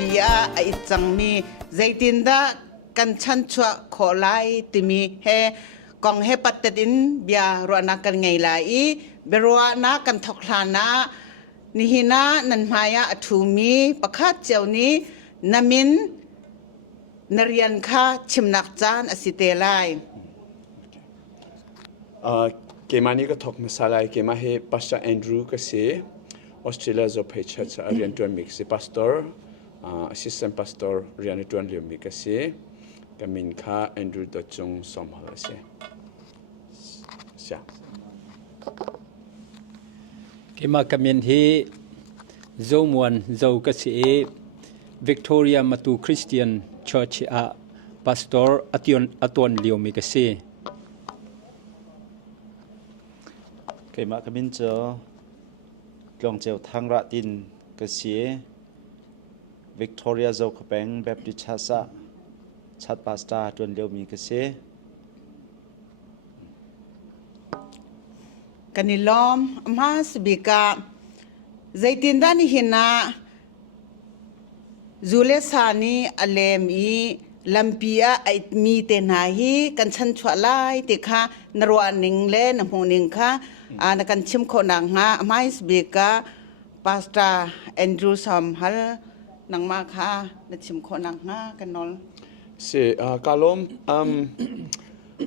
pia ai changmi zaitinda kan chanchwa kholai timi he kong he patetin bia rona kan ngai lai berwa na kan thokhlana nihina nanmaya athumi pakhat chewni namin narian kha chimnak chan asitelai Kemani ka thok masalai kema he Pastor Andrew ka se Australia zo phecha cha arian tuan mix se pastor assistant pastor rian tuan liom mi ka se kamin kha Andrew to chung som hala se sia kema kamin hi zo muan zo ka se Victoria Matu Christian Church a pastor atuan liom mi ka se cái mà cái mình cho lòng chiều thang ra tin cái gì Victoria zo khapeng Baptist chasa chat pasta tuần liêu mi cái gì kanilom ama sibika zaitinda ni hina zule sani alemi lampia aitmi te nahi kan chan chwalai te kha narwa ningle na muning kha ana kan chim kho nang nga amai sbeka pastor Andrew Samhal nangma kha na chim kho nang nga kanol se kalom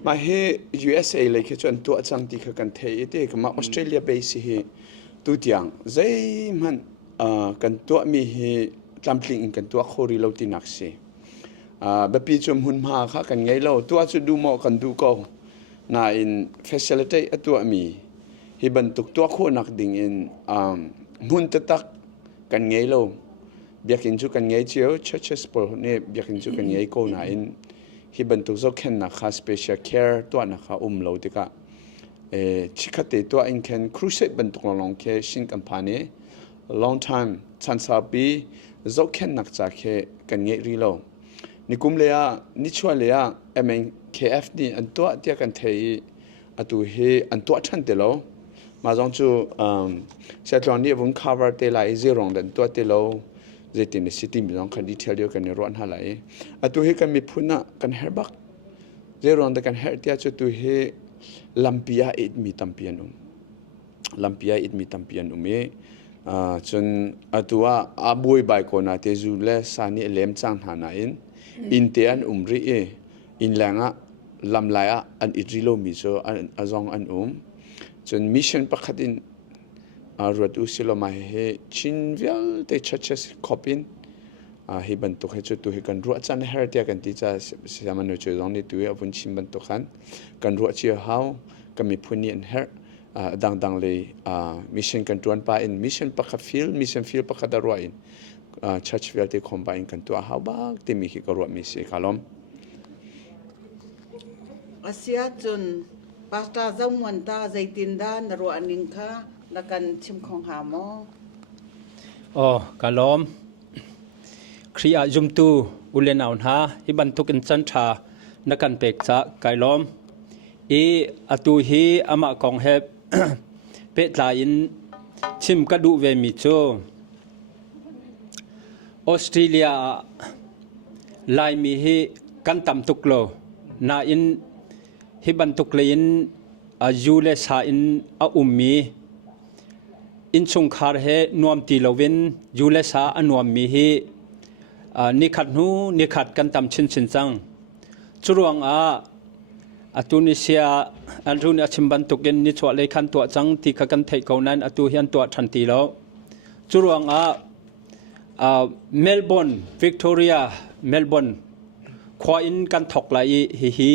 ma he USA le ke chon tu achang ti kha kan the te kama Australia base he tu tiang zai man kan tu mi he tlampling kan tu khori lo ti nak se ba pi chum hun ma kha kan ngai lo tu chu du mo kan du ko na in facilitate atu mi hi ban tuk tu kho nak ding in mun ta tak kan ngai lo biakin chu kan ngai chiu churches por ne biakin chu kan ngai ko na in hi ban tuk zo khen na kha special care tu na kha lo te ka chikhate tu in khen crusade ban tuk long ke shin company long time chansa bi zo khen nak cha khe kan ngai ri lo nikum leya nichwa leya MNKF ni antua tia kan thei atu he antua than te lo ma jong chu setlon ni bun cover te lai zero dan tua te lo zetin city mi jong kan detail yo kan ron halai atu he kan mi phuna kan herbak zero dan kan her tia chu tu he lampia it mi tampian lampia it mi tampian me chun atua aboi bai ko na te zu le sani lem chang hana in te an umri in langa lamlaya an idrilo mi so azong an chun mission pakhatin ruat usilo ma he chinvial te churches kopin hi ban to he chu tu he kan ruat chan her tia kan ti cha samano chu jong ni tu apun chim ban to khan kan ruat chi how kami phuni an her dang le mission kan tuan pa in mission pakha field mission field pakha darwa in church field te combine kan tu how ba te mi ki ko ruat mi se kalom asia chun pastor zamwan ta zaitinda narwa ningkha nakan chim khong ha mo kalom khria jumtu ulenaun ha iban tukin chancha nakan pek cha kailom atu hi ama kong he pe tla in chim ka du ve mi cho Australia lai mi hi kan tam tuklo na in hiban tuklein azule sa in a ummi in chung khar he nuam ti lovin jule sa anuam mi hi nikhat nu nikhat kan tam chin chin chang churuang Tunisia Antunia chimban tukin ni chwa le khan to chang ti kha kan thei ko nan atu hian to than ti lo churuang Melbourne Victoria Melbourne khwa in kan thok lai hi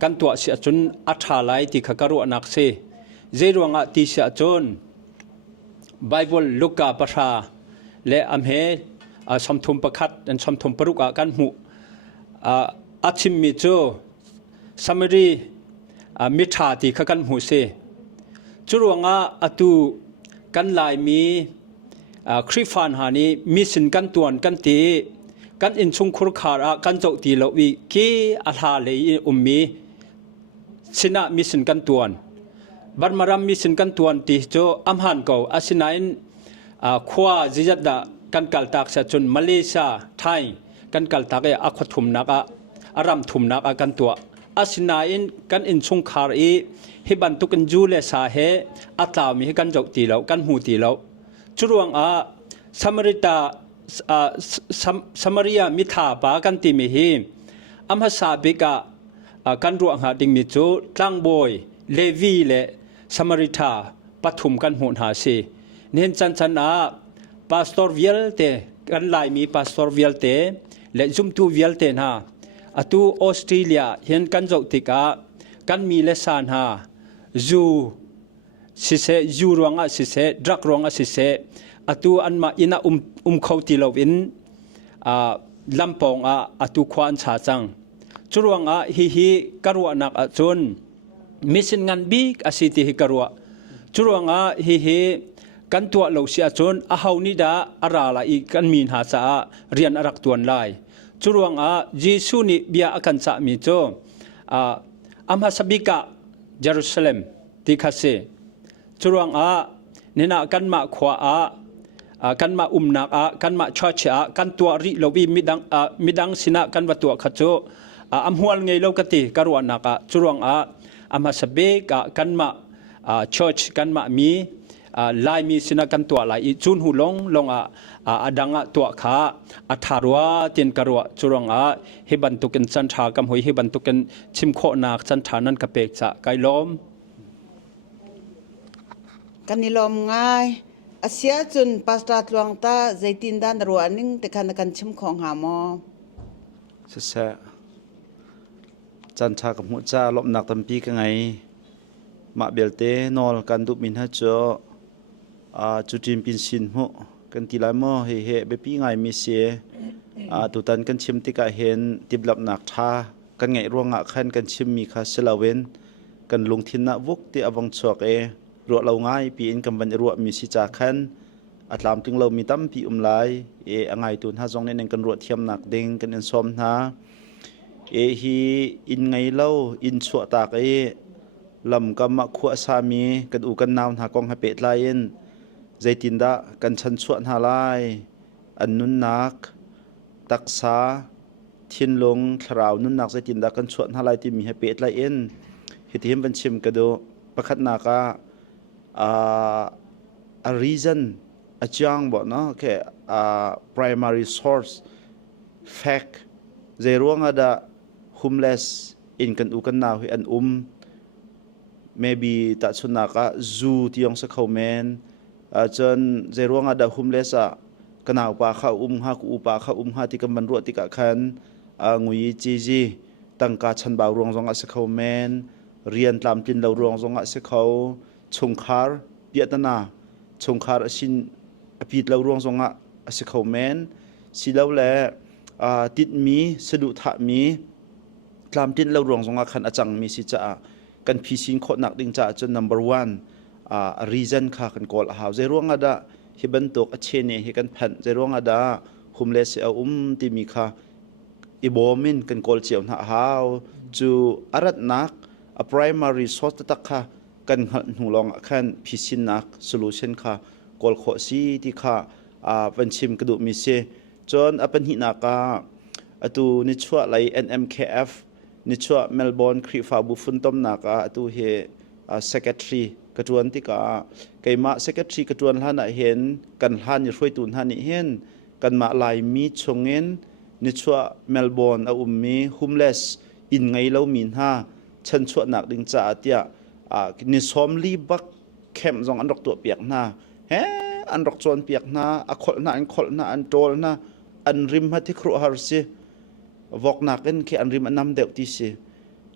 kan to sia chun atha lai ti kha karu anak se zeruanga ti sia chun Bible Luka pasha le amhe samthum pakhat an samthum paruka kan mu achim mi chu summary mitha ti kha kan mu se churuanga atu kan lai mi Krifan hani mission kan tuan kan ti kan in chung khur khara kan chau ti lo wi ki atha le ummi sina mission kan tuan barmaram mission kan tuan ti cho amhan ko asinain khwa zijat da กันกัลตักเสียจนมาเลเซียไทยกันกัลตักอักขทุมนักอารำทุมนักกันตัวอาศินาอินกันอินซุงคารีฮิบันตุกันจูเลสาเฮอัตลามีกันจกตีแล้วกันหูตีแล้วจุรวงสมริตาสมริยามิถาปากันติมิฮิอัมฮัสซาบิกะกันรวงหาดิงมิจูตั้งบอยเลวีเลสมริตาปฐุมกันหูหาสีเน้นจันปาสตอร์เวลเตกันลายมีปาสตอร์เวลเตและจุมตูเวลเตนะอตูออสเตรเลียเห็นกันจกติกากันมีเลสานฮาจูสิเซจูรวงสิเซดรักรวงสิเซอตูอันมาอินะเขาติลวินลำปองอตูควานชาจังจุรวงฮิกรัวนักจนมิสินงานบิกสิติฮิกรัวจุรวงฮิกันตัวเหล่าเสียจนอาหานิดาอาราลาอีกันมีหาซาเรียนอรักตัวนไลจุรวงเยซูนิเบียกันสามีโจอัมฮัสบิกะเยรูซาเล็มที่คาเซจุรวงเนน่ากันมาขวากันมานักกันมาชอชกันตัวริโลวีมิดังสินะกันวัตัวขจโจอัมหัวไงโลกติกรวนักจุรวงอัมฮัสบิกะกันมาชอชกันมามีลายมีสินะกันตัวลายจุนหูลงดังตัวขาอัฐารวะเตียนกรัวจุรวงเฮบันตุกันจันทากำหอยเฮบันตุกันชิมโคนักจันทานั้นกระเปกจะไกลล้อมกันนิลมง่ายอาเซียจุนปัสตาตลวงตาใจตินด้านรัวนิ่งแต่คันกันชิมของหามอเสะจันทากับหัวจ้าลบหนักตั้มปีกันไงมาเบลเตนอลกันดุมินฮัจโจจุจิมปินสินหัวกันทีละโมเฮเบปีไงมีเสียตุตันกันชิมติกาเห็นติบลับหนักทากันไงร่วงขันกันชิมมีคาเซลาเวนกันลงทินนาวุกที่อวังชวกรัวเราง่ายปีอินกันบันรัวมีสิจาขันอัตลามถึงเรามีตั้มปีไลอังไงตุนฮาจงเนนกันรัวเทียมหนักเด้งกันอินซอมนาฮีอินไงเล่าอินชัวตากลำกำมาขวสามีกันอูกันนาวหากองให้เป็ดลายใจตินดากันชันชวนหาลายอันนุนนักตักษาทินลงคราวนุนนักใจตินดากันชวนหาลายที่มีให้เป็ดลายเหตุที่บัญชิมกระโดประคัดนากa reason อาจารย์บอกเนาะแค่ primary source fact ใจร่วงada homeless in กันอูกันนาวให้อันmaybe ตัดสุนัขzooที่ยองสักเขาแมนจนเจรวงada homelessกันเอาปลาข้าวหากูปลาข้าวหาที่กำบันรัวที่กะขันงุยจีตั้งการชันบ่าวรวงจงสักเขาแมนเรียนตามจินเรารวงจงสักเขาชงคาร์เปียตนาชงคาร์สินปีดเรารวงจงสักเขาแมนสิเราแลติดมีสะดุดถามีตามจินเรารวงจงขันอาจังมีสิจ้ากันพิชิตโคนักดิ่งจ่าจน number one reason ค่ะกันกอลหาวใจร่วงอาดาฮิบันตกเชนเนฮิกันพันใจร่วงอาดาhomeless เอาที่มีค่ะอีบอมินกันกอลเจียวหน้าหาวจูอารัดนัก primary source ตักค่ะกันหูลองขันพิชิตนัก solution ค่ะกอลโคซีที่ค่ะเป็นชิมกระดูกมีเซจนเป็นหินากาตัวนิชัวไล NMKFนิชัวเมลเบิร์นคริฟาบุฟุนต้มนักตัวเฮsecretary กระทรวงที่กาไกมา secretary กระทรวงท่านเห็นกันท่านช่วยตุนท่านเห็นกันมาลายมีชงเงินนิชัวเมลเบิร์นมี homeless อินไงเรามีห้าฉันชวนนักดึงจ่าเตียนิสอมลีบักเข้มจงอันรักตัวเปียกหน้าอันรักจวนเปียกหน้าขลหน้าอันขลหน้าอันโจลหน้าอันริมฮัที่ครัวฮาร์ซีวอกนักกันแค่อันริมอันน้ำเดือดที่สิ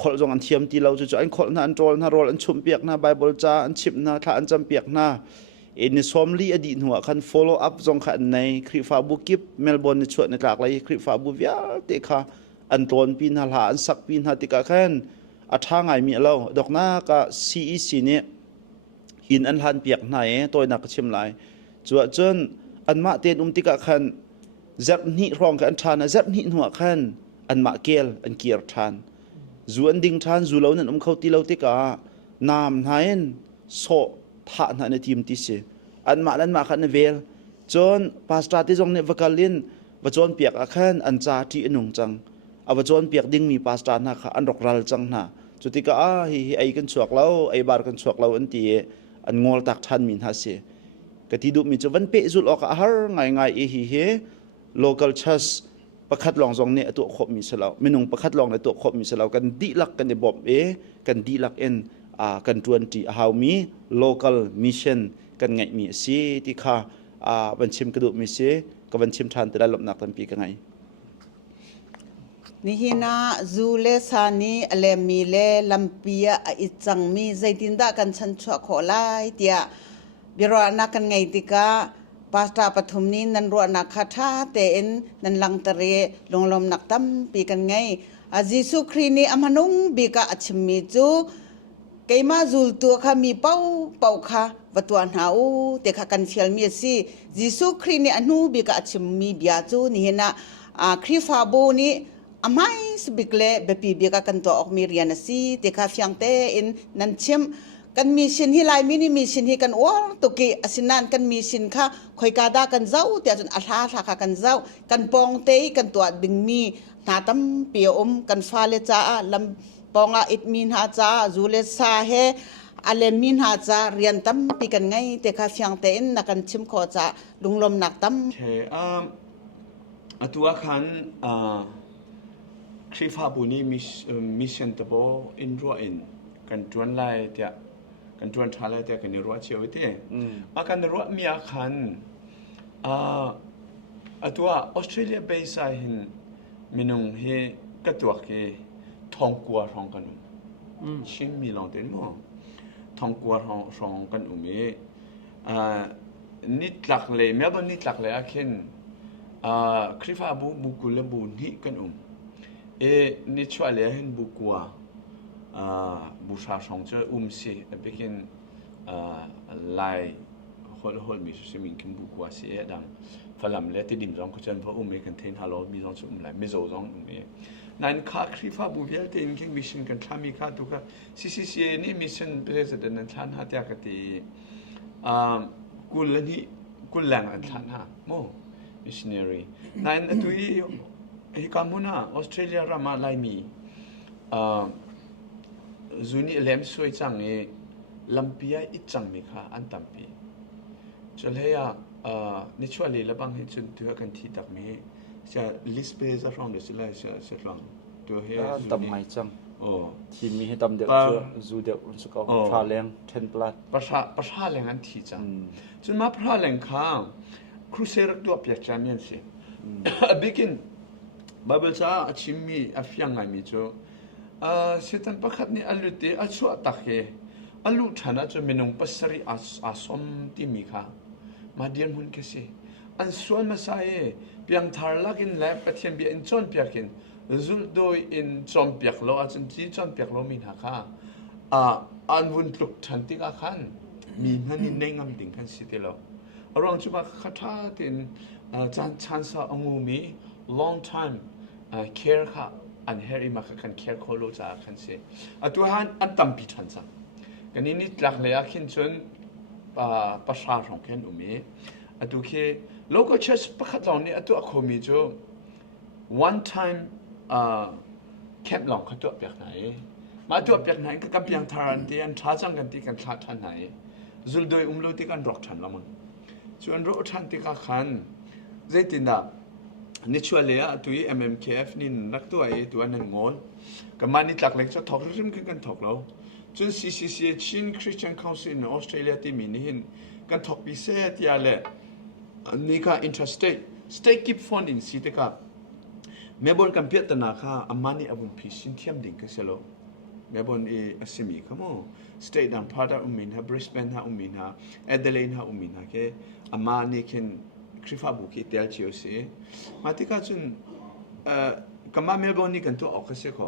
ขลจงอันเทียมที่เราจะอันขลหน้าอันโจลหน้ารออันชุ่มเปียกหน้าไบเบิลจ้าอันชิมหน้าถ้าอันจำเปียกหน้านิสอมลีอดีตหัวคัน follow up จงขันในคริฟาบุกิบเมลเบิร์นในช่วยในกลางไรคริฟาบุวิอาเตค่ะอันโจลปีนหาอันสักปีนหาติกาแค่อัฐาไงมีเราดอกหน้าก็ CEC เนี่ยหินอันหันเปียกไหนตัวนักชิมไหลจวดจนอันมาเตียนติกาแค่จับนิรองกันทานจับนิหัวแค่อันมาเกลอันเกียร์ทานจวนดิ่งทานจูเหล่านั้นเขาตีเหล่าติกานามไหนโซท่าในทีมที่สิอันมานั้นมาขันเวล จนพาสตาที่จงเนี่ยวักลินวัจนเปียกอาคันอันจ่าที่นุ่งจังเอาวัจนเปียกดิ้งมีพาสตาหน้าค่ะอันรกรัลจังนะจุดที่ก็ไอ้กันสวกเราไอ้บาร์กันสวกเราอันที่อันงอลตักทันมินฮาเสกติดุมีจวันเปะจุดออกอาหารง่ายlocal church ประคัดลองจงเนี่ยตัวขบมีเสลาไม่นุ่งประคัดลองในตัวขบมีเสลากันดีลักกันในบบกันดีลักกันจวนที่ฮาวมี local mission กันไงมีสิที่ข้าบัญชิมกระดูกมีสิกับบัญชิมทานแต่ได้หลบหนักตั้งปีกันไง นี่ฮินาจูเลสานีอเลมีเลลัมปียอิจังมีใจตินดากันชันชัวขอไล่เตียบิโรนักกันไงติกาปาสตาปฐุมนี้นันรัวนักคาถาเตนนันลังตะเรลงลมนักตั้มปีกันไงอาจิสุครีนีอามานุงบีกาอัชมิจูเกมาจูลตัวข้ามีเป้าข้าวัตวันหาเตะข้ากันเฟียลมีสิจิสุครีนีอนุบีกาอัชมีบิอาจูนี่นะครีฟาโบนี้amai sebikle bepi bika kan to ok miriana si te ka fyang te in nan chem kan mission hi lai mini mission hi kan or to ki asinan kan mission kha khoi ka da kan zau te chun atha tha kha kan zau kan pong te kan to ding mi na tam pi kan fa le cha lam ponga it min ha cha zule sa he ale min ha cha rian tam pi kan ngai te ka fyang te in na kan chim kho cha lunglom nak tam che atua khanคริฟาบุนีมิชชันตโบอินรัวอินกันจวนไล่เดียกันจวนทาไล่เดียกันรัวเชียวเดียมากันรัวมีอาคันตัวออสเตรเลียเบย์ไซหินมินุงเฮกตัวเฮทองกัวทองกันชิมมีลองเต็นมั้งทองกัวทองกันนิดหลักเลยแม้ว่านิดหลักเลยอาเคนคริฟาบุกุลบุนีกันนี่ช่วยเลี้ยงบุกัวบูชาสองเจ้าสิเป็นกินลายฮอลมีสิ่งมีกินบุกัวสิดังฝรั่งเลี้ยที่ดิมร้องก็จะเพราะเมกันเทนฮัลโหลมีร้องสุดเลยไม่โจร้องนั่นข้าคริฟ้าบุเวลเทนกินมิชชั่นกันท่ามีข้าตุกะซีนี่มิชชั่นประเทศเดินท่านหาเดียกตีกุลนี่กุลแรงอันท่านฮะโมมิชชันนารีนั่นตัวฮิกามุนาออสเตรเลียรามาไลมีจูนี่เลมสวยจังลัมปียอิจังมีค่ะอันตัมปีจะเลยนี่ช่วยเลยละบางเหตุจนตัวกันที่ตักมีจะลิสเปย์จะร้องเดี๋ยวสิเลยจะร้องตัวเฮียตัมไม่จังทีมีให้ตัมเด็กจูเด็กสุกเอาพาแรงเทนปลัดประชาแรงอันที่จังจนมาประชาแรงข้างครูเซรักตัวเปียกจามีนสิบิกินบาเบิลจ้าชิมมีอฟิยังไงมีจ้าเสตันประคัดนี่อัลลุตีอัลชัวตักเฮอัลลุฐานะจะมีนงปัสริอาสมที่มีค่ะมาเดียนหุ่นเกษอันส่วนมาใส่เพียงทาร์ลักอินแล้วประเทศเบียนจอนเปียกินจุดโดยอินจอมเปียกโลอาจจะที่จอมเปียกโลมีหักค่ะอันวุ่นลุกทันติกาขันมีเงินในงำดิ่งขันสิเตลอรองจุบักคาถาตินจันชันสาองูมี long time care ค่ะอันเฮริมาคัน care โคโลจ้าคันเสียตัวฮันอันตั้มปีทันสักกันนี้นี่หลักเลยขึ้นจนประชาชนกันมีตัวแค่ local church ประคัดลองนี่ตัวเขามีจ้ one time แคบลองเขาตัวเปียกไหนมาตัวเปียกไหนก็กำเปียงทารันที่อันท้าจังกันที่กันท้าทันไหนจุดโดยลุที่กันรอกทันละมั้งส่วนรอกทันที่กันขันใจตินดานี่ช่วยเลยตัว MMKF นี่นักตัวตัวนั้นงอนกับมันนี่หลักเล็กจะถกเรื่องกันถกแล้วจน CCC ชิน Christian Council ในออสเตรเลียที่มีนี่เห็นกันถกพิเศษที่อะไรนี่ก็ interstate state keep funding สิที่กับเมื่อบนกันเพียรตนาค่ะอามันนี่อาบุญพิชินเทียมดิ่งกันเสียแล้วเมื่อบนอาซิมีค่ะมั้ง state ดังพาร์ทอุมินฮะ Brisbane ฮะอุมินฮะ Adelaide ฮะอุมินฮะแค่อามันนี่เห็นคริฟาบุกิเตลเชียวสิมาที่ก็จนกัมมาเมลบอนนี่กันตัวออกก็เสียเขา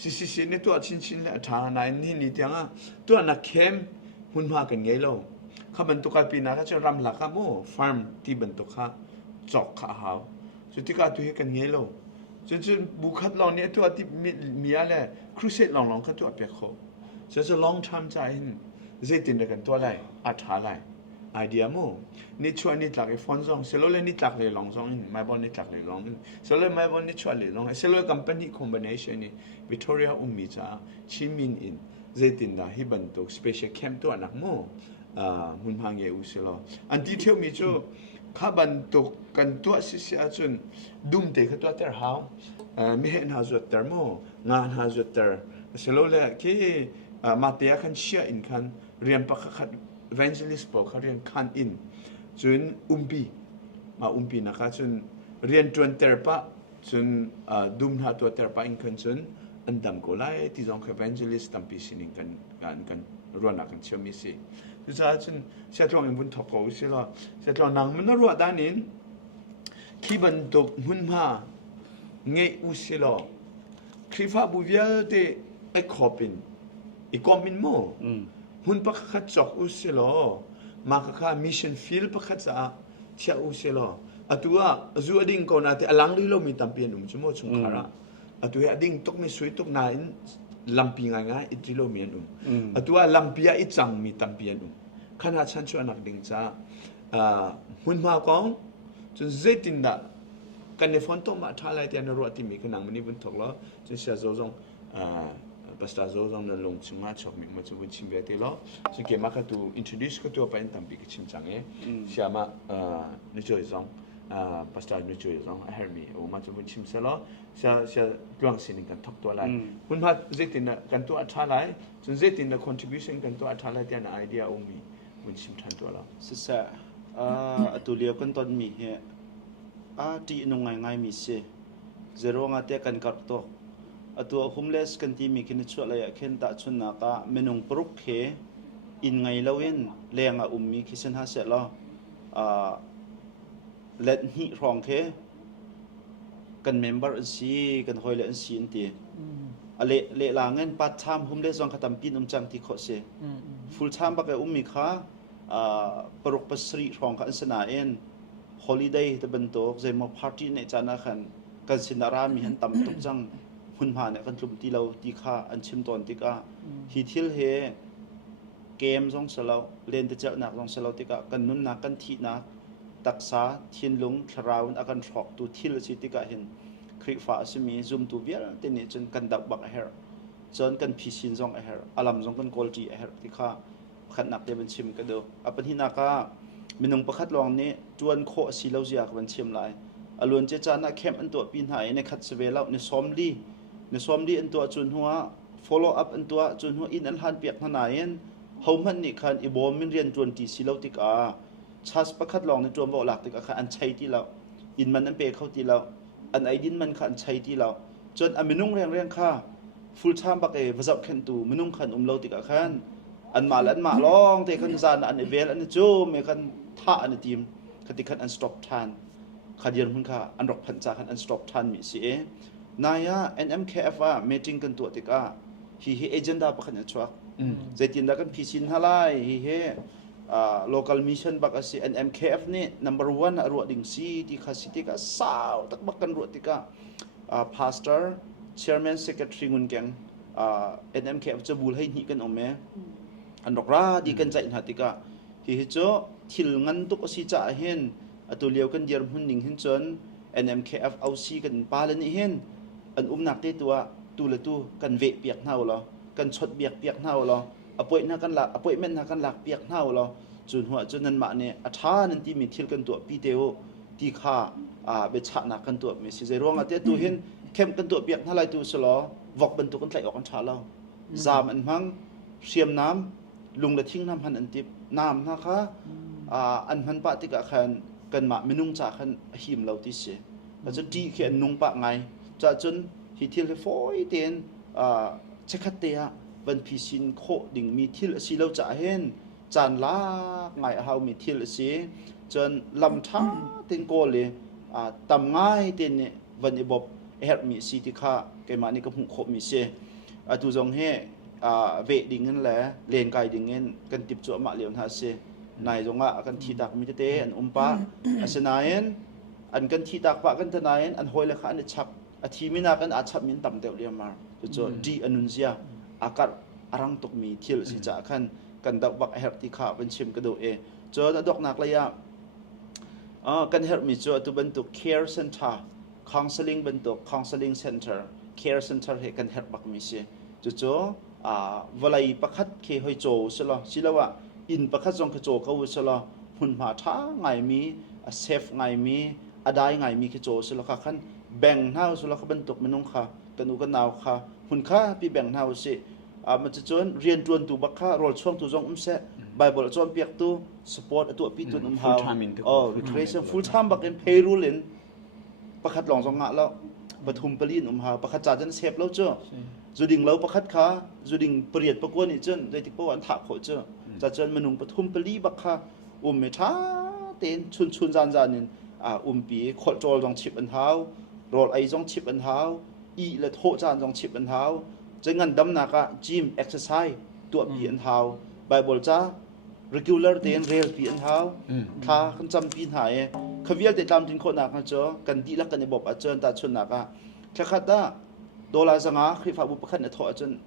สินี่ตัวชินและฐานไหนนี่เดียงอ่ะตัวนักเข้มหุ่นมากันไงล่ะข้าบรรทุกปีน่าจะรำหลักข้าโม่ฟาร์มที่บรรทุกข้าจอกข้าหาวสุดที่ก็ตัวเฮกันไงล่ะจนบุคคลเหล่านี้ตัวที่มีอะไรครูเซตลองกันตัวเปียกเขาจะ long time ใจเห็นเจตินกันตัวอะไรอัฐาอะไร idea mo ni chua ni tlak e phone zong selo le ni tlak le long zong mai bon ni tlak le long selo le mai bon ni chua le long selo company combination ni Victoria ummi cha chimin in zetin da hi ban tok special camp to anak mo mun hang ye uselo an detail mi cho kha ban tok kan to si sia chun dum te kha to ter how mi hen ha zo ter mo ngan ha zo ter selo le ki matia kan shia in kan rian pa khat evangelist po kha rian khan in chun umpi na kha chun rian tuan ter pa chun dum ha to ter pa in kan chun andam ko lai ti jong evangelist tampi sining kan rona kan chemi si tu sa chun sia tlong in bun thok ko si lo sia tlong nang mun ro danin ki ban tok mun ma ngei u si lo krifa bu vial te e khopin i komin mo hun pa khat chok u si lo ma kha mission field pa khat sa chia u si lo atua zu ading ko na te alang li lo mi tampian chumo chung khara atua ading tok mi sui tok na in lampi nga itilo mi anum atua lampia I chang mi tampian khana chan chu anak ding cha hun ma kong chun zetin da kan ne phone to ma thalai tian ro ti mi kanang mani bun thok lo chun sia zo zong pasta zo zong na long chunga chok mi ma chu bun chim be te lo chu ke ma ka tu introduce ko to pa in tampi ki chim chang e sia ma ni choi zong pasta ni choi zong her mi o ma chu bun chim se lo sia twang sin kan thok to lai hun ma zetin na kan to athalai chun zetin na contribution kan to athalai tian idea o mi bun chim than to lo Sisa atulia kan ton mi he ti nung ngai mi se zero nga te kan kar to atu homeless kan ti mi kin chu la ya khen ta chun na ka menung pruk he in ngai lawin lenga ummi kisen ha se lo let hi rong he kan member si kan hoi le si in ti ale le la ngen part time homeless wang khatam pin chang ti kho se full time ba ka ummi kha paruk pasri rong kan sana en holiday te bentok zai mo party ne chana khan kan sinara mi han tam tuk jang hun ma ne kan tlum ti lo ti kha an chim ton ti ka hi thil he game jong salo len te chal nak jong salo ti ka kan nun na kan thi na taksa thin lung thraun akan thok tu thil si ti ka hin khri fa asmi zoom tu bial te ni chen kan dak bak her chon kan phisin jong a her alam jong kan quality a her ti kha khat nak te ban chim ka do apan hi na ka minung pakhat long ni tuan kho si lo zia kan chim lai alun che chana khem an to pin hai ne khat se lau ni somli an to chun huwa follow up an to chun huwa in an han piak na yen homan ni khan I bom min rian 20 si lo tik a chas pakhat long ni tuam bo lak tik a kha an chai ti lau in man an pe khau ti lau an aidin man kha an chai ti lau chon a minung reng kha full time bak e vazap khen tu minung khan lo tik a khan an ma long te khan zan an evel an chu me khan tha an team khati khan an stop than khadian hun kha an rok phan cha khan an stop than mi si e naya NMKF wa meeting kan tu tika hi agenda pa khan chwa zaitin da kan phisin halai hi local mission bak asi NMKF ni number 1 aro ding si ti kha city ka saw tak bak kan ro tika pastor chairman secretary ngun keng NMKF cha bul hai ni kan ome an rok ra di kan chai na tika hi cho thil ngan tuk si cha hen atuliau kan diar hun ning hin chon NMKF OC kan palan ni hen an nak te tua tu le tu kan ve piak nau lo kan chot piak nau lo appointment na kan lak piak nau lo chun huwa chun nan ma ne atha nan ti mi thil kan tu pi teo ti kha be cha na kan tu mi si je rong ate tu hen kem kan tu piak na lai tu so lo vok ban tu kan tlai ok kan tha lo zam an mang siam nam lung la thing nam han an tip nam na kha an han pa ti ka khan kan ma minung cha khan him lo ti se la chu ti khe nung pa ngai cha chun hi thil he foi ten chekhat te a ban phi sin kho ding mi thil si lo cha hen chan la ngai hau mi thil si chon lam tha ten ko le tam ngai ten ne van e bob her mi si ti kha ke ma ni ka hu kho mi se tu jong he ve ding ngan la len kai ding ngan kan tip chu ma leon ha se nai zonga kan thi dak mi te an umpa asanayen an kan thi dak pa kan tanayen an hoi la kha an chap a thi mina kan a chap min tam deu le mar chu di anunzia akar arang tok mi thil si cha khan kan dak bak her ti kha ban chim ka do e จอดอกนักเลยกันเฮลมีจอตัวเป็นตัว care center counseling เป็นตัว counseling center care center เฮกันเฮลบักมีเสียจู่ๆเวลาประคัดเคยโจสละสิละว่าอินประคัดจงขโจเขาสละหุ่นมาท้าไงมีเซฟไงมีได้ไงมีขโจสละค่ะขั้นแบ่งเท่าสละเขาเป็นตัวมันนุ่งค่ะกันอุกันนาวค่ะหุ่นค่าพี่แบ่งเท่าสิมันจะจนเรียนจวนตัวบักค่ารอช่วงตัวจงเสะไบเบิลจนเปียกตัว support ตัวพี่ตัวหาวrecreation full time บักเอ็น payroll เล่นประคัดหลงสองงะแล้วปฐุมปรีนหาวประคัดจ่าจันเซฟแล้วเจ้าจุดิ่งเราประคัดขาจุดิ่งเปรียดประกวนนี่เจ้าได้ติดประวันถากโขเจ้าจ่าจันมนุงปฐุมปรีบักค่าเมท้าเต้นชุนจานนี่ปีขดโจลจงชิบอันเท้ารอไอจงชิบอันเท้าอีและโถจานจงชิบอันเท้าจะงั้นดำนักจิม exercise ตัวปีอันเท้าไบเบิลจ้า regular เต้น rail ปีอันเท้าท่าขันจำปีหายขวิลเตตามจินคนนักนะเจ้ากันดีละกันในบบอาจารย์ตาชนนักแค่ขัดได้โดลาสังอาคริฟ้าบุปขันในโถอาจารย์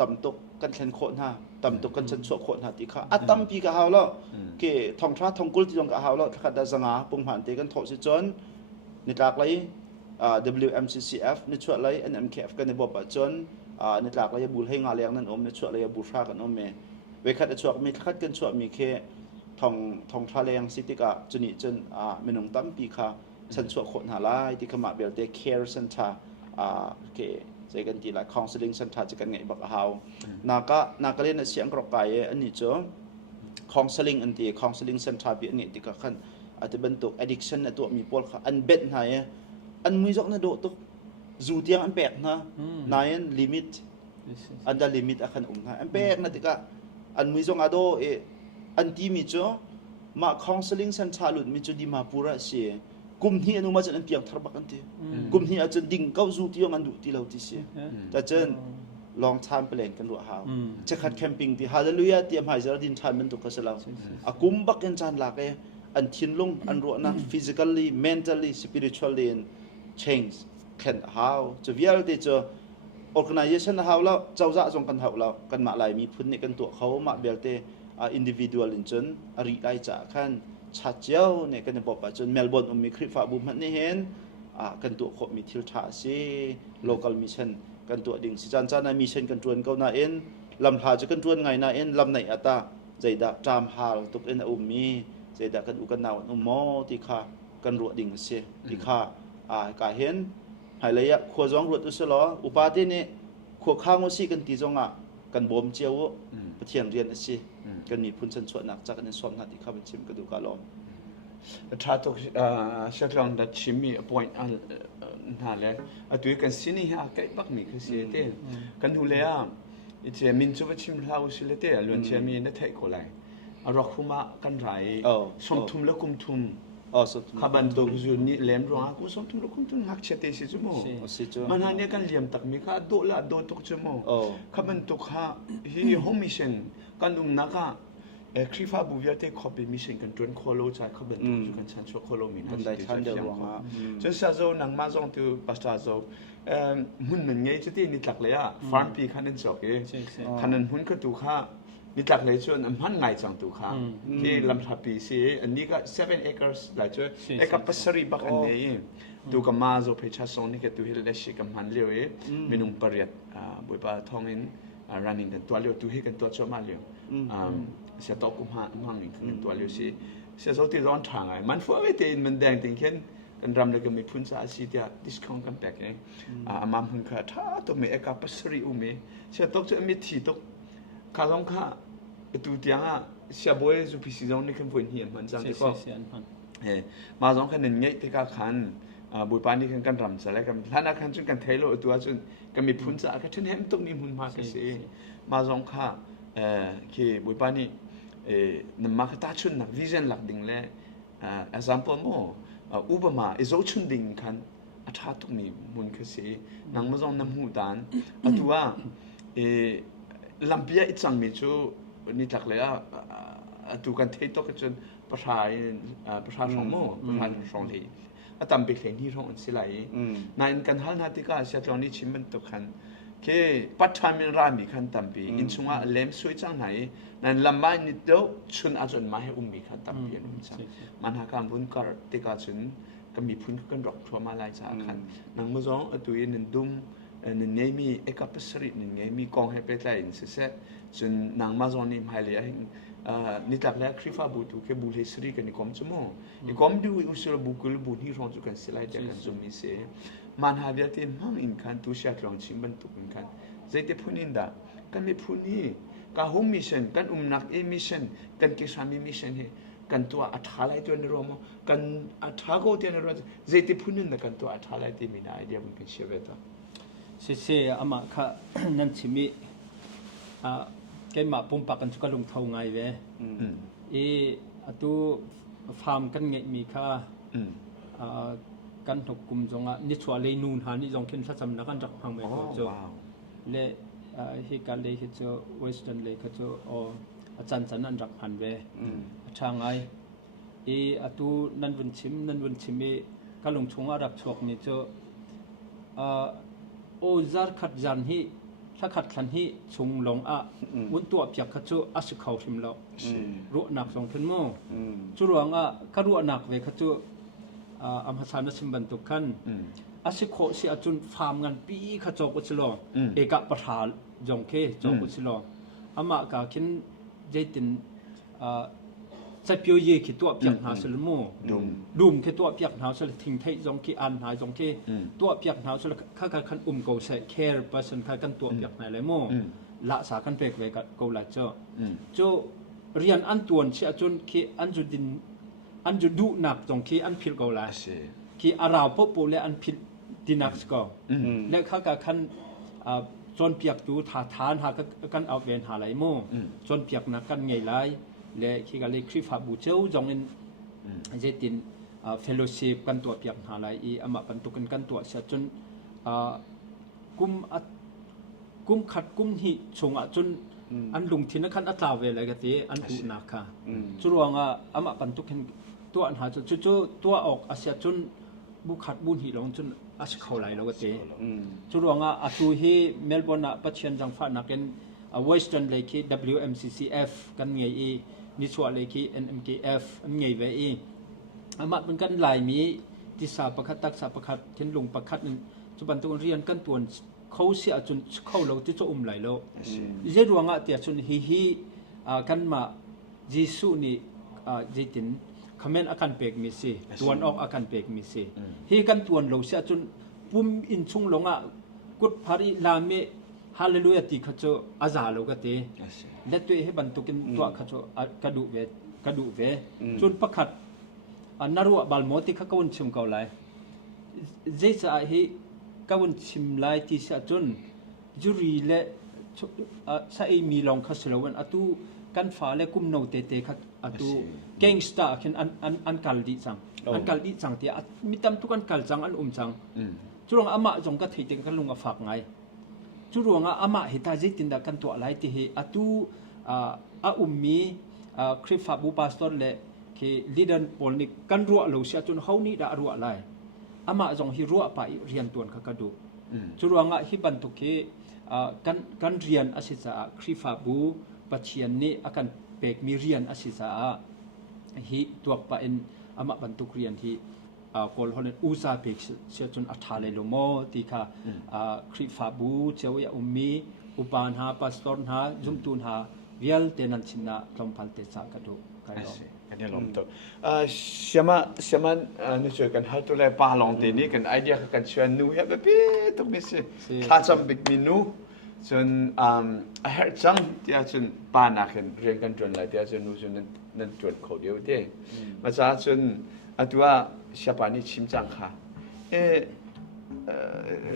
ต่ำตกกันแข่งโคตรฮะต่ำตกกันฉันชั่วโคตรฮะที่ข้าอัตตั้มปีกับเฮาแล้วเกี่ยทองทราทองกุลที่ตรงกับเฮาแล้วแค่ขัดได้สังอาปุ่งผ่านเตกันโถสิจนในหลักเลยWMCCF ในช่วงเลย NMKF กันในบบอาจารย์ในหลักเลยบุลให้งานเลี้ยงนั่นในช่วงเลยบุลฟ้ากันเมเวคัดช่วงมีคัดกันช่วงมีแค่ทองทราเลี้ยงสิติกะจุนิจนเมนงตั้มปีค่ะฉันช่วงโคตรหาไล่ที่ขมาเบลเต care center เกี่ยใจกันทีละ counseling center จะกันไงบักเฮานาก็เล่นเสียงกรอกไก่อันนี้เจ้า counseling อันที่ counseling center เบียนี่ที่ก็ขั้นอาจจะเป็นตัว addiction ตัวมีปวดค่ะอันเบ็ดไหนอันมือจกนะโดตุจูเตียงอันแปลกนะนายอันลิมิตอันจะลิมิตอาคันนะอันแปลกนะที่ก็อันมือจกอะโดอันที่มีเจ้ามา counseling center หลุดมีเจ้าดีมาปูระเสียกุมที่อนุมาจันอันเปียงทารบักอันที่กุมที่อาจจะดิ่งเก้าจูที่ยงอันดุที่เราที่เสียแต่เจนลองทานเปลี่ยนกันดูหาวจะขัดแคมปิ้งที่ฮาเลลูยาเตรียมหายจะดินทานมันตุกกษัตริย์อากุมบักกันจานหลักอันทิ้งลงอันรัวนะ physically mentally spiritually change แข่งหาวจะวิลที่จะ organization หาวแล้วเจ้าจะจงกันหาวแล้วกันมาหลายมีพื้นในกันตัวเขามาเบลเตindividual จนอริได้จากขั้นชัดเจ้าเนี่ยกันจะบอกว่าจนเมลเบิร์นมีคลิปฝาบุมมันนี่เห็นกันตัวขบมีทิลทาซี local mission กันตัวดิ่งสิจันจานามิชชั่นกันจวนเกาหน้าเอ็นลำพาจะกันจวนไงนาเอ็นลำไหนอัตตาใจดาจามฮาลตุกเอ็นมีใจดากันอุกันนาวนุโมที่ข้ากันรัวดิ่งเสียที่ข้ากาเห็นหายเลยขัวจองรวดอุสลออุปาทินี่ขัวข้างวสิกันตีจงกันบ่มเจียวปะเทียนเรียนสิกันมีพุ่นชันชวนนักจากกันในส่วนนั้นที่ข้าเป็นชิมกระดูกกาลอมถ้าตกเชื่อลองดัชชิมีpoint นั่นแหละตัวกันสินี่ฮะใกล้ปักมีคือเสียเต้กันดูเลยอีเจมินจูว่าชิมเราสิเลเต้ล้วนเชื่อมีนั่นเท่คนไรรอกคุมากันไรสมทุมแล้วกุมทุมขับันตัวจุนนี่เลี้ยมร้องกูสมทุมแล้วกุมทุมหักเชตสิจุโมมันหาเนี่ยกันเลี้ยมตักมีข้าโดละโดตกจุโมขับันตัวข้าฮีโฮมิชันกันดุมนักคริฟ้าบุญยาเตขอบเป็นมิชชั่นกันจนโคโลจ่ายขับันตัวจุกันชันชัวโคโลมินะจนเซาโซนังมาจงตัวปัสตาโซหุ่นเหมือนไงจะที่นิจักเลยฟาร์มปีขันนั่นจอกขันนั้นหุ่นก็ตัวข้านิจักเลยชวนมันไงจังตัวข้าที่ลำทับปีสิอันนี้ก็7 acres หลายช่วยกับปัสรีบักอันนี้ตัวกับมาโซเพชรสองนี่ก็ตัวเฮเลชิกับมันเลี้ยวเมนุงปริยัดบุยปาทองอิน running กันตัวเลี้ยวตัวให้กันตัวชอบมาเลี้ยวเสียตกุมหาห้องหนึ่งคือตัวเลี้ยวสิเสียโซที่ร้อนทางไงมันฟัวไม่ตีนมันแดงติงเข็นกันรำเลยก็มีพุ่นสาสีเดียดิสคอนกันแตกเองมาพุ่นข้าถ้าตัวมีเอกปัสรีอุเมเสียตกจะมีที่ตกข้าลงข้าตัวเตียงเสียบวยจุพิสิจงนี่คือพุ่นเหียนมันจังที่ก็มาสองคันหนึ่งเงี้ยที่ข้าขันบุญปานี่กันรำสลายกันท่านักขันจนกันเทโลตัวจนก็มีพุ่นสาก็ฉันเห็นตรงนี้พุ่นมากสิมาสองข้าคือบุญปานี่นั่นมาก็ตาชุนนักวิชั่นหลักดิ่งเลย example โมอุปมาไอ้โจชุนดิ่งคันอาชาตรงนี้มุนคือสินังมาจงน้ำหูดานตัวลำเบียอิจังมิจูนี่จักเลยตัวกันเทตก็จนประชาชนโมประชาชนเลยตั้มไปเข่งที่ร้องสิไหลนายกันฮัลนาติกาเสียตรงนี้ชิมเป็นตัวคันเค เคปัทามินรามีขันตัมปีอินสุงะเลมสวยจังไหนนั่นลำบากนิดเดียวชุนอาจจะมาให้มีขันตัมปีนุ่มจังมันหาการบุญกอดติกาชุนก็มีพุ่นกันดอกทัวมาลายจากขันนังมือสองตัวเองนั่นดุมนั่นเงมีเอกปัสรินั่นเงมีกองให้เป็นไรอินเสร็จจนนังมาสองนี่มาเลยนี่ตักแล้วคริฟ้าบุตรแค่บุญเฮสรีกันนี่คอมจมูกนี่คอมดูอุศลบุกลบุญที่รอนจุกันสลายจากกันจมีเสมันหาเดียร์มั่งอินคันตุชาตรองชิมบันตุอินคันใจเด็ดพูนินดากันไม่พูนี่กันโฮมมิชชั่นกันนักมิชชั่นกันกิสามีมิชชั่นเฮกันตัวอัฐาไลตัวนี้รอมกันอัฐาโกตัวนี้รอใจเด็ดพูนินดากันตัวอัฐาไลที่มีนาไอเดียมันเป็นเชื่อเวต้าเสียอามาค่ะนั่นชิมิแกมาปุ่มปากกันจุกลงเท่าไงเว้อตูฟาร์มกันเงมีค่ะกันถูกกลุ่มจงนิชวาเลนูนหานี่จงขึ้นสัจำนักกันจักพังไปก็จะเล่ฮิการเลยคือจะเวสเทิร์นเลยคือจะอาจารย์จันนันจักพันเว้ช่างไงอตูนั่นวันชิมกันลงชงอารับชกนี่จะโอซาร์ขัดจันฮีถ้าขัดขันฮีชงลงวันตัวเปียกขัดจะอาศัยเขาชิมแล้วรู้หนักสองขึ้นโม่จุดหวังก็รู้หนักเวขัดจะอัมฮัสานสิมบันตุกันอาศัยเขาเสียจนฟาร์มงานปีขัดจกุศลเอกประธานจงเคจกุศลอามาก็คิดใจตินจะเปียวเย่คิดตัวเปียกหาสลโม่ดุมคิดตัวเปียกหาสลทิ้งไทยจงคีอันหายจงคีตัวเปียกหาสลข้ากันเกาใส่แคร์เปอร์เซ็นต์ข้ากันตัวเปียกไหนเลยโม่ละสากันเปกเวกับเกาหลีเจ้าเรียนอันตัวเชื่อจนคีอันจุดินอันจุดุหนักจงคีอันพิลเกาหลีคีอาราวพบปูและอันพิลดินักสกอและข้ากันจนเปียกดูท่าทานหากันเอาเวนหาไหลโม่จนเปียกนักกันไงไรและที่ก็เลยคริฟาบูเจ้าจงอินเจตินเฟลโลชิพกันตัวเปียกหาไรอามาปันตุกันตัวเสียจนกุมขัดกุมหิชงจนอันลุงทินขันอัตราเวลกติอันอุนาคาจุดวงอามาปันตุกันตัวอันหาจนจู่ตัวออกอาเซียจนบุขัดบุญหิลงจนอาศัยเขาไหลแล้วกติจุดวงอัตุฮีเมลเบิร์นปัจเจียนจังฟ้านักเป็นเวสเทิร์นเลยที่ WMCCF กันไงนิสวาเลกี NMKF อันไงเวอามาเป็นกันหลายมีที่สาประคัดตักสาประคัดเช่นลงประคัดนั้นจุบันตัวเรียนกันตัวเขาเสียจนเข้าเราที่จะไหลโลเจดวงเตียจนฮีกันมาจิสุนี่เจตินคอมเมนต์อาการเปกมิซีตัวนออกอาการเปกมิซีฮีกันตัวเราเสียจนปุ่มอินชุงลงกุดพาริลาเมฮาเลลูยาติขจรอาซาโลกเตเล็ดตัวให้บรรทุกินตัวขจรกระดูเวจนประคัดนารัวบาลโมติขกวนชิมเกาไลเจสาให้กวนชิมไลที่เสียจนจุรีเละใส่มีลองขสลวันอตุกันฟ้าเละกุมโนเตเตขอตุแกงสตาร์ขึ้นอันกัลดิจังที่มีตำทุกันกัลจังอันจังจุรงอามาจงก็ถือเป็นกันลุงฝากไงจุดวงอามาเหตุจิตินดากันตัวอะไรที่เหตุมีคริฟาบูปาสตอร์เล่ที่ลีดเดอร์พอลนิกกันรัวเราเสียจนเขานี่ด่ารัวอะไรอามาจงฮิรัวไปเรียนตัวกันกระดูจุดวงฮิบันทุกกันเรียนอาศิษาคริฟาบูปัจเจียนนี้อาการเปกมีเรียนอาศิษาฮิตัวไปอินอามาบันทุกเรียนที่กอลฮอลอุซาเปกเสียจนอัฐาเลโลโมที่ค่ะคริฟาบูเจ้าอย่ามีอุปานหาปัสตอร์หาจุมตูนหาเวียลเตนันชินะลมพันเตสากระดูกันนี่ลมตัวเชื่อมานี่ช่วยกันหาตัวแรกปาลองตีนี้กันไอเดียกันชวนนูเฮแบบนี้ตรงนี้สิถ้าจำบิ๊กมินูจนเฮจังที่จนปานักเรียนกันจนอะไรที่จนนูจนนั่นจนเขาเดียวเด้มาจากจนตัวชาปานิชิมจังค่ะ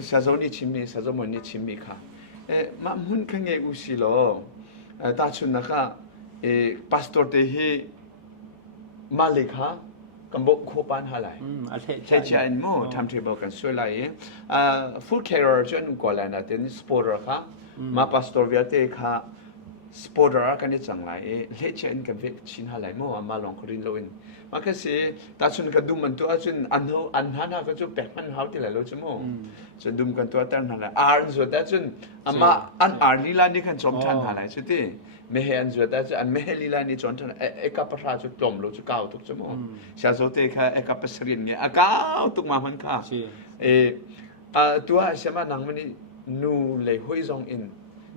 ซาโซนิชิมีซาโซมอนิชิมีค่ะมามุ่งขังเงกุสิโลตาชุนนะคะพาสตอร์เตฮีมาเลค่ะกันบอกขบันหาไหลใช่ใช่โม่ทำเทเบิลกันสวยเลยฟู้ดแคร์จนก่อนแล้วนะเต็นสปอร์ตค่ะมาพาสตอร์เวียเตค่ะ สปอร์ดากันนี่จังไรเลเชนกันเวทชินหาไหลมั่วมาลองครินโลอินมาแค่สิตาชุนกันดูมันตัวชุนอันหานาก็จะแปลกมันเขาที่ไหนรู้ชั่วโมงชุนดูกันตัวตั้งหาไหลอาร์นส่วนแต่ชุนมาอาร์ลีลานี่กันจอมทันหาไหลชุดที่ไม่เห็นส่วนแต่ชุนไม่เห็นลีลานี่จอมทันเอกประชาชุดกลมรู้ชุดเก่าทุกชั่วโมงชาโซเตค่ะเอกประสรินเนี่ยเก่าทุกมามันค่ะตัวเชื่อมานังมันนี่นูเลยห้อยซองอิน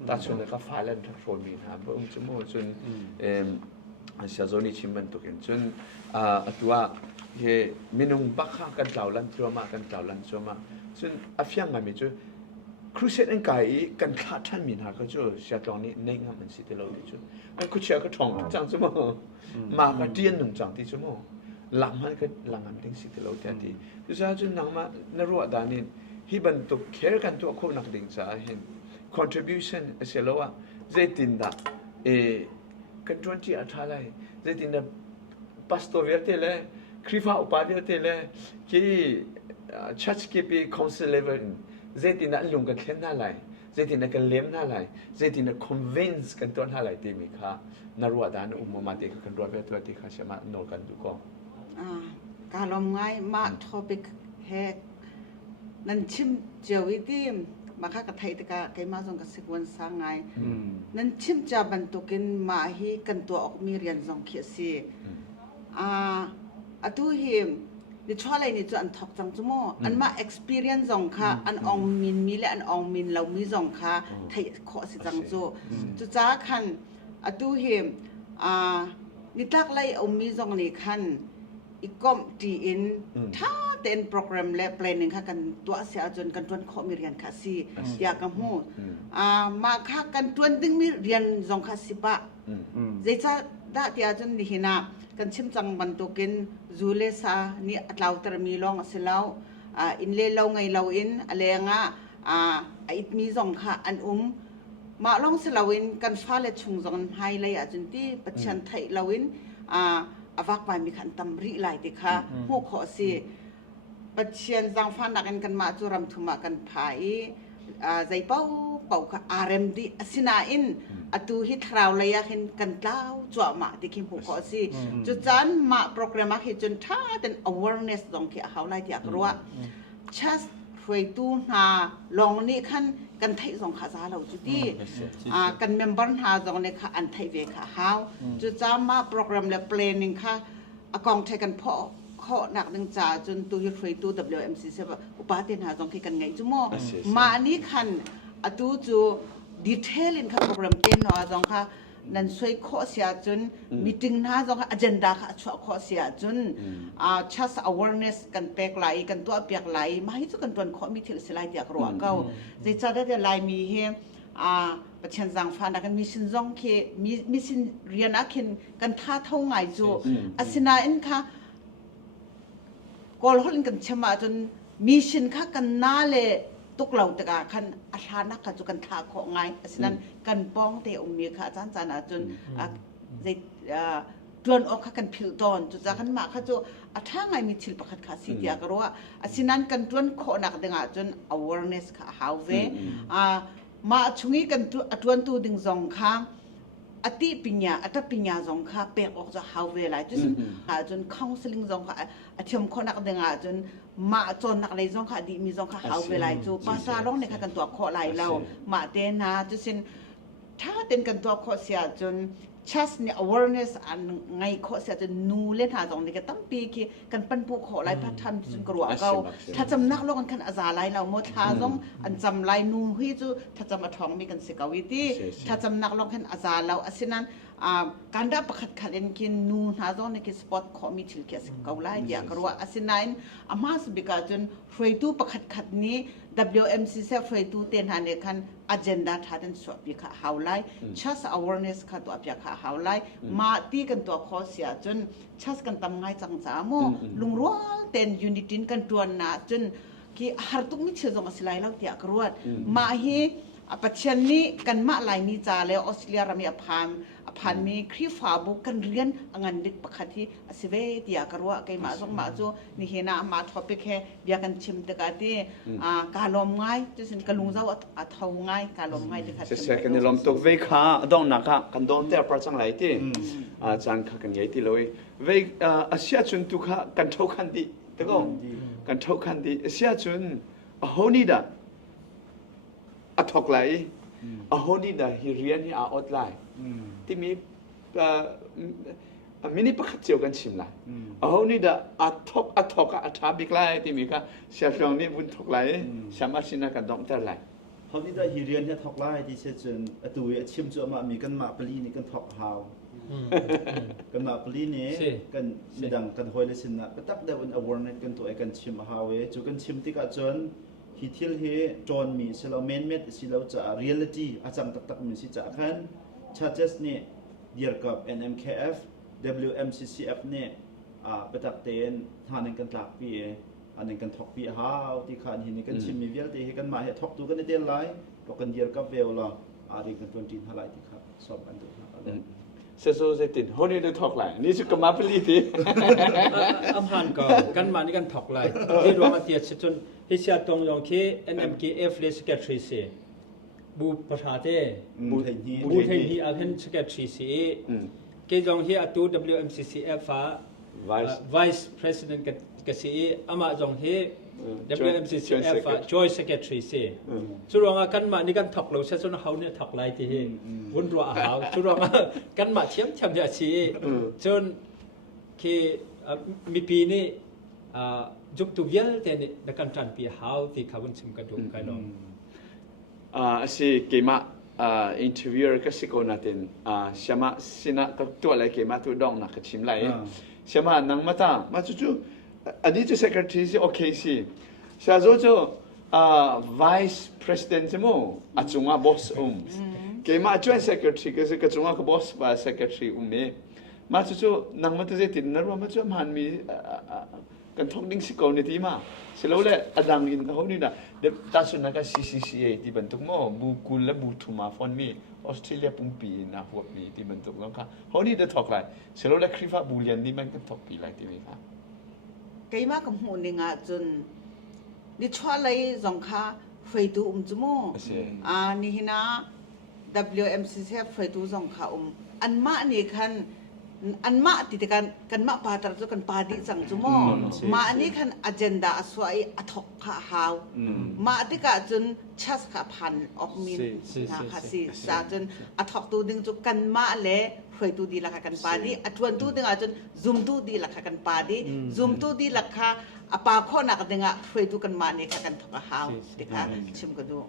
ตาชนเลยก็ฟ้าเล่นทักโฟนมีนะเพิ่มชั่วโมงจนเสียโซนี่ชิมมันตุกินจนตัวเฮมินุงบักข้ากันเจ้าลันชัวมากันเจ้าลันชัวมาจนอาฟิยังไงมีจูครูเซนไก่กันขาดท่านมีนะก็จูเสียตรงนี้เน่งมันสิเตลอจูอันคุเชียก็ท่องจังชั่วโมงมาก็เดียนหนึ่งจังที่ชั่วโมงหลังมันก็หลังมันถึงสิเตลอแทนที่คือจะจนนังมานรัวดานินฮิบันตุเคร์กันตัวคนนักดิ่งจ้าเห็นcontribution เสียแล้วว่าเจตินดากันจวนที่อัฐาเลยเจตินดาปัสโตเวเตเลยคริฟาอุปาเวเตเลยที่ชัดสกิปีคอนซิลเลเวอร์เจตินดาลุงกันเล่นน่าไรเจตินดากันเลี้ยมน่าไรเจตินดา convince กันตัวน่าไรที่มีค่านรัวดานมุมาติกันรัวเวตัวที่ข้าเชื่อมาโนกันดูก็การลมง่ายมากทอปิกแฮกนั่นชิมเจวิตีมมาข้ากระไทยตะกะไกมาส่งกับสิกวันสางไงนั่นชิมจะบรรทุกินมาฮีกันตัวออกมีเรียนส่งเขียสีตัวหิมดิชออะไรนี่จะอันทอกจังจมูกอันมา experience ส่งค่ะอันองมินมีและอันองมินเรามีส่งค่ะไทยขอสิจังจูจุจ้าคันตัวหิมนิทักไล่องมีส่งนี่คันอีกก็ตีอินถ้าเต้นโปรแกรมและเพลงหนึ่งค่ะกันตัวเสียจนกันจวนข้อมีเรียนค่ะสิอยากกันหูมาค่ะกันจวนดึงมีเรียนสองค่ะสิบะใจจะได้ที่อาจารย์ดีนะกันชิมจังบรรทุกินจูเลซานี่เราตระมีลองสิแล้วอินเล่เราไงเราอินอะไรงะอิดมีสองค่ะอันมาลองสิเราอินกันฟ้าและชุงสองไฮเลยอาจารย์ที่ปัจจัยไทยเราอินอาวักไปมีขันตำริไหลติค่ะหัวข้อสิปัจเจียนจังฟันนักกันมาจุรำทุมากันภายใจเป้าค่ะRMDสินาอินตัวฮิตเราเลยเห็นกันเล่าจั่วมาที่คิมหัวข้อสิจุดจันมาโปรแกรมให้จนท่าเป็น awareness ตรงที่เขาไล่ที่รู้ว่าชัสรวยตู้นาลองนี่ขั้นกันไทยสองขาซาเราจุดที่กันเมมเบอร์หาตรงนี้ค่ะอันไทยเวค่ะเฮาจุดจ้ามาโปรแกรมและเพลงนึงค่ะกองไทยกันพอข้อหนักหนึ่งจ่าจนตัวยุทธรวยตู้ WMC เสบอุปาเทนหาตรงที่กันไงจุโมมาอันนี้คันตัวจูดีเทลin ค่ะโปรแกรมเต้นหน่อยตรงค่ะนั่นช่วยข้อเสียจนมีติ้งหน้าตรงค่ะ agenda ค่ะช่วยข้อเสียจนjust awareness กันแปลกไหลกันตัวเปียกไหลมาให้ทุกกันตัวข้อมีถึงสไลด์เดียกรัวเก่าจะจะได้ไลมีเฮประชันจังฟ้านักกันมีสินจงเคมีสินเรียนนักกันท่าเท่าไงจูสินาอินค่ะกอลฮอลกันเชมาจนมีสินค่ะกันน่าเลยตุกเหล่าตะกาคันอาชานักค่ะจุกันท่าของไงสินั้นกันป้องเตอมีค่ะจานจานะจนจวนออกกันผิวตอนจุจากขันมาค่ะจูถ้าไงมีทิลประคัดค่ะสิเดียก็รู้ว่าสินั้นกันจวนข้อนักดึงจน awareness ค่ะ how we มาช่วงนี้กันจวนตัวดึงสองข้างอติปัญญาอัตปัญญาสองข้าเปลี่ยนออกจาก how we ไรจน counseling สองข้าเทียมข้อนักดึงจนมาจนนักเลยสองข้าดีมีสองข้า how we ไรจูภาษาลงในกันตัวข้อไรเรามาเต้นนะจุสินถ้าเต้นกันตัวข้อเสียจนjust เนี่ย awareness อันไงข้อเสียจนนูเล่นหาตรงนี้กันตั้งปีกี่กันปั้นผู้ข้อไรพัฒน์จนกลัวเขาถ้าจำนักโลกกันอาซาไรเราหมดท่าต้องอันจำไรนูฮิจูถ้าจำมาท้องมีกันสิกาวิธีถ้าจำนักโลกกันอาซาเราสินั้นการได้ประคัดขัดเองกินนูหาตรงนี้กิสปอตข้อมีทิลเกียสิกาไลเดียกลัวสินั้นอามาสบิกาจนรวยตู้ประคัดขัดนี้ WMC เซฟรวยตู้เตียนหาเนี่ยคัน agenda ท่านั้นสวบบิกา how ไล just awareness ค่ะตัวบิกา how ไลมาตีกันตัวข้อเสียจน just กันทำง่ายจังจ้าโมลุงรัวเต็น unity กันตัวน่ะจนที่หาตุกมิเชื่อจงสิไลเราเดียกรัวมาฮีปัจจัยนี้กันมาหลายนิจาแล้วออสเตรเลียเรามี พันมีครีฟ้าบุกันเรียนงานเด็กประคที่สิเวเดียกรัวไกมาส่งมาจูนี่เห็นนะมาทอปิกแค่เบียกันชิมตะกาที่การลมง่ายจะสินกันลุงเจ้าเท่าง่ายการลมง่ายตะกา เสกันลมตกเวค่าดองนักกันดองแต่ประจังไหลที่จานข้ากันยัยที่เลยเวอาเซียจุนตุข้ากันเท่าคันดีตะก้องกันเท่าคันดีอาเซียจุนโฮนี่ดาทอกไหลโฮนี่ดาฮิเรียนฮิอาอดไลที่มีมินิประคัตเจียวกันชิมละโฮนี่ดาทอกทาบิกไลที่มีค่ะเสียงนี้บุญทอกไหลสามารถชินะกันดองแต่ไหลเขานี่ได้ฮิเรียนที่ทอกไล่ที่เช่นจนตัวชิมจัวมามีกันมาปลีนี่กันทอกหาวกันมาปลีนี่กันมีดังกันหอยเลสินนะก็ตักได้วันอวอร์เน็ตกันตัวกันชิมหาวจูกันชิมที่กันจนฮิทิลเฮจอนมีสิเราเมนเม็ดสิเราจะเรียลิตี้อาจารย์ตักมีสิจะขันชัดเจนนี่เดียร์กับ NMKF WMCCF เนี่ยไปตักเตนทานกันหลักปีอันนึงกันทอกปีหาวที่ขันหินกันชิมมีเวลที่ให้กันมาให้ทอกตัวกันได้เดียร์ไลพอกันเดียร์กับเวลละเรื่องกันตัวจีนอะไรที่ครับสอบกันตัวครับเซโซเซตินโฮนี่ได้ทอกไหลนี่สุกมาเป็นลีทีอำพันก็กันมานี่กันถกไหลที่รวมมาเตียจนที่เสียตรงยองที่ NMKF เลสเกตรีซีบูประชาเตบูเทนฮีอาเพนสเกตรีซีเกยองที่อตู WMCCF ฟ้า Vice President กษีอามาจงที่ WMCCF ฟ้า Joint Secretary ซีสุรวงกันมานี่กันถกเราเสียจนเขาเนี่ยถกไหลที่วุ่นรัวหาวสุรวงกันมาเทียมเดียชีจนที่มีปีนี้จุกตุเยลแต่เนี่ยนักการจันปีหาวที่เขาวันชิมกระดูกกันลงสิเกมาอินเทอร์วิวก็สิโกนาตินเชมาสินะก็ตัวอะไรเกมาตัวดองนักชิมไหลเชมานังมาตามาจู่อันนี้จะ secretary สิโอเคสิเชาโจโจvice president ใช่ไหมจุงอ่ะ boss เกมา joint secretary ก็สิกจุงอ่ะก็ boss ว่า secretaryเนี่ยมาจู่นังมาตัวเจตินนั่นว่ามาจู่มันมีกันทอกดิ้งสิโกนที่มาเสร็จแล้วแหละอดังอินเขานี่นะเดี๋ยวตาสุนัข CCCA ที่บรรทุกมั่วบูกุลและบูทูมาฟอนมีออสเตรเลียปุ่มปีนะพวกนี้ที่บรรทุกแล้วค่ะเขานี่ได้ทอกไรเสร็จแล้วแหละคริฟ้าบูเลียนนี่มันก็ทอกปีไรที่นี่ค่ะไกมากับหูนี่งะจนดิชัวเลยสองค่ะไฟตูจมูนี่หินะ WMCCF ไฟตูสองค่ะอันมานี่คันอันมาติดกันมาปาตระจุกันปาดิสังจุโมมาอันนี้คันอเจนดาสวยอทกข้าหาวมาติกาจนชัสข้าพันออกมินนะคะสิสาจนอทกตูดึงจุกันมาเล่เฟยตูดีลักกันปาดิอทวนตูดึงจนซุมตูดีลักกันปาดิซุมตูดีลักค่ะปาข้อนักดึงเฟยตูกันมาเนี่ยกันทกหาวติกาชิมกันดู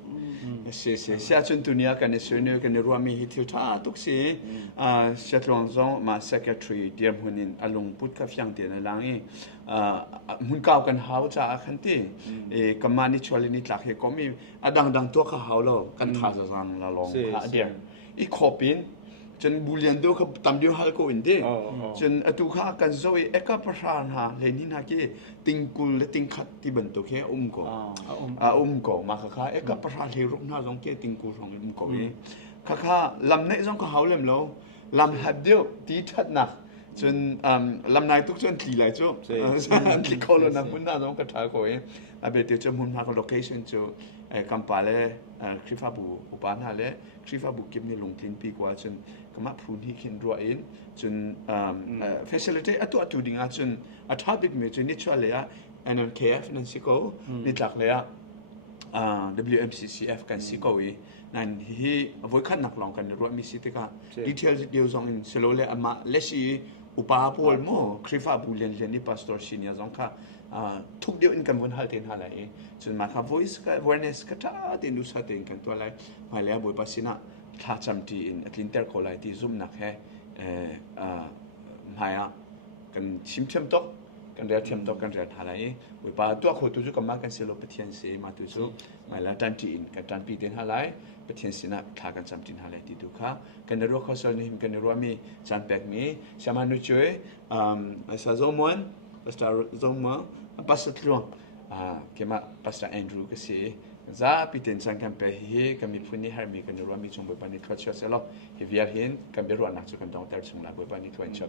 เสียจนตัวนี้กันในส่วนนี้กันในรวมมีฮิตท่าทุกสิ่งเสียตรงจงมา secretary เดียมหุ่นินอารมณ์พูดกับยังเดียนหลังนี้หุ่นเก่ากันหาวจ้าขันตีกัมมานิชวลินิตลักเฮก็มีดังตัวเขาหาวเรากันท่าจะสั่งละลองเดียมอีขอปินจนบุเรียนดูเขาตำเดียวฮัลโกอินเดีจนตัวข้ากันโซเอกับประธานฮะเลยนี่นะที่ติงกุลและติงขัดที่บรรทุกแค่ก็มาข้าเอกับประธานที่รุ่งหน้าลงแค่ติงกุลของก็เองข้าลำเนี่ยจงก็เขาเล่มแล้วลำหัดเดียวตีชัดหนักจนลำนายทุกจนตีไหลจุบที่เขาเลยนักบุญน่าจงกระถางก็เองอาเบติจะมุ่งมากับโลเคชั่นจูกัมปาเลคริฟ้าบูอุปานาเลคริฟ้าบูเก็บในลงทิ้งปีกว่าจนก็มาพูดที่คินรัวอินจนfacility ตัวดิ่งจนท้าบิกเมจนนิชวเลยอะ NMKF นั่นสิโก้นิจักเลยอะWMCCF กันสิโก้อีนั่นที่วัยขันนักลองกันรัวมีสิทธิ์ก็ดีเทลเดียวส่งอินสโลเลยอามาเลสีอุปาพูลโมคริฟ้าบูเรียนนี่พาสตอร์ชินียส่งค่ะทุกเดียวอินกันบนฮัลเทนฮัลเลยจนมาค่ะ voice กับ awareness ก็ท่าที่นุสาเทนกันตัวอะไรมาแล้วบุยปัสสินะท่าจำที่อินอินเตอร์โคไลที่ซุ่มนักแค่หายกันชิมเทียมตกกันเรียนเทียมตกกันเรียนฮัลเลยบุยปัสตัวคนตัวจุกมากันเซลล์ปะเทียนเสมาตัวจุมาแล้วตันที่อินกันตันปีเทนฮัลเลยปะเทียนสินะท่ากันจำที่ฮัลเลยที่ดูค่ะกันในรัวข้อสอบนี้กันในรัวมีจันแปกมีสามานุช่วยสะสมวันสตาร์จงมาปัสสาวะ เคมาปัสตาแอนดรูก็สิจะพิจารณากันไปเฮก็มีผู้นี้หามีกันรัวมีจงบุปนิทวัชเสร็จแล้วเฮียเห็นกันเบรัวนักจุกันต้องแต่จงลาบุปนิทวัช